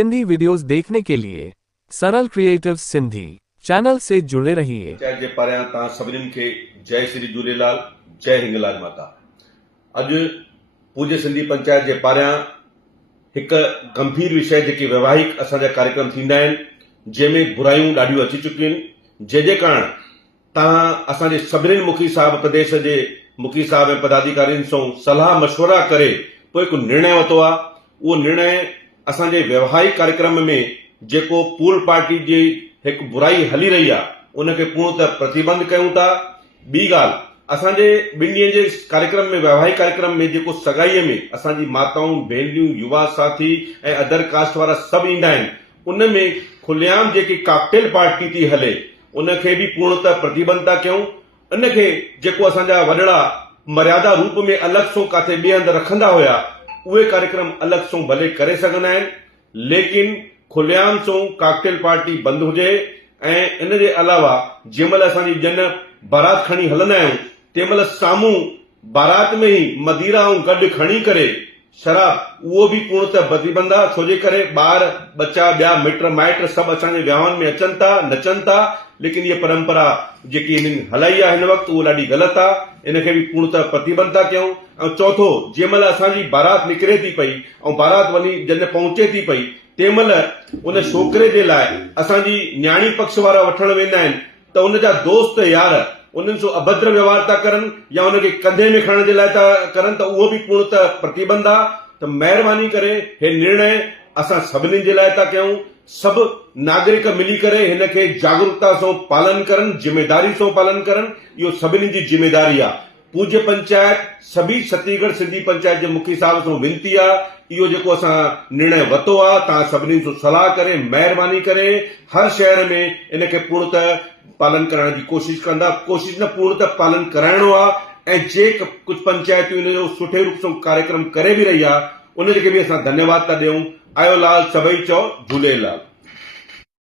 सिंधी वीडियोस देखने के लिए सरल क्रिएटिव सिंधी चैनल से जुड़े रहिए। पंचायत जे परियां तव्हां सभिनीनि खे जय श्री झूलेलाल, जय हिंगलाज माता। अॼु पूज्य सिंधी पंचायत जे पारियां हिकु गंभीर विषय जेके वैवाहिक असांजा कार्यक्रम थींदा आहिनि, जंहिंमें बुरायूं ॾाढियूं अची चुकियूं आहिनि, जंहिंजे कारण तव्हां असांजे सभिनीनि मुखी साहिब प्रदेश जे मुखी साहिब ऐं पदाधिकारियुनि सां सलाह मशवरा करे पोइ हिकु निर्णय वरितो आहे। उहो निर्णय असांजे वैवाहिक कार्यक्रम में जेको पूल पार्टी जी हिकु बुराई हली रही आहे उनखे पूर्णतः प्रतिबंध कयूं था। ॿी ॻाल्हि, असांजे ॿिनि ॾींहंनि जे कार्यक्रम में वैवाहिक कार्यक्रम में जेको सगाईअ में असांजी माताऊं, भेनरियूं, युवा साथी ऐं अदर कास्ट वारा सभु ईंदा आहिनि, उन में खुलेआम जेकी कॉकटेल पार्टी थी हले उनखे बि पूर्णतः प्रतिबंध था कयूं। उनखे जेको असांजा वॾड़ा मर्यादा रूप में अलॻि सां काथे ॿिए हंधि रखंदा हुया, उहे कार्यक्रम अलॻि सां भले करे सघंदा आहिनि, लेकिन खुलेआम सां कॉकटेल पार्टी बंदि हुजे। ऐं इन जे अलावा जंहिं महिल असांजी ॼन बारात खणी हलंदा आहियूं तंहिं महिल साम्हूं बारात में ई मदिरा ऐं गॾु खणी करे शराब, उहो बि पूर्णतः प्रतिबंध आहे। छो जे करे ॿार बच्चा ॿिया मिट माइट सभु असांजे विहाउनि में अचनि था, नचनि था, लेकिन इहा परंपरा जेकी हिननि हलाई आहे हिन वक़्तु उहा ॾाढी ग़लति आहे। इनखे बि पूर्णतः प्रतिबंध था कयूं। ऐं चौथो, जंहिं महिल असांजी बारात निकिरे थी पई ऐं बारात वञी जॾहिं पहुचे थी पई, तंहिं महिल उन छोकिरे जे लाइ असांजी न्याणी पक्ष वारा वठण वेंदा आहिनि त उनजा दोस्त यार उन्हनि सां अभद्र व्यवहार था करनि या उनखे कंधे में खणण जे लाइ था करनि, त उहो बि पूर्णतः प्रतिबंध आहे। त महिरबानी करे हे निर्णय असां सभिनीनि जे लाइ था कयूं। सभु नागरिक मिली करे हिनखे जागरूकता सां पालन करनि, जिम्मेदारी सां पालन करनि। इहो सभिनीनि जी जिम्मेदारी आहे। पूज्य पंचायत सभी छत्तीसगढ़ सिंधी पंचायत जे मुखी साहिब सां विनती आहे, इहो जेको असां निर्णय वरितो आहे तव्हां सभिनीनि सां सलाह करे महिरबानी करे हर शहर में इनखे पूर्णतः पालन करण जी कोशिश कंदा। कोशिश न, पूर्णतः पालन कराइणो आहे। ऐं जे कुझु पंचायतूं इनजो सुठे रूप सां कार्यक्रम करे बि रही आहे, उनखे बि असां धन्यवाद था ॾियूं। आयो लाल सभई चओ झूलेलाल।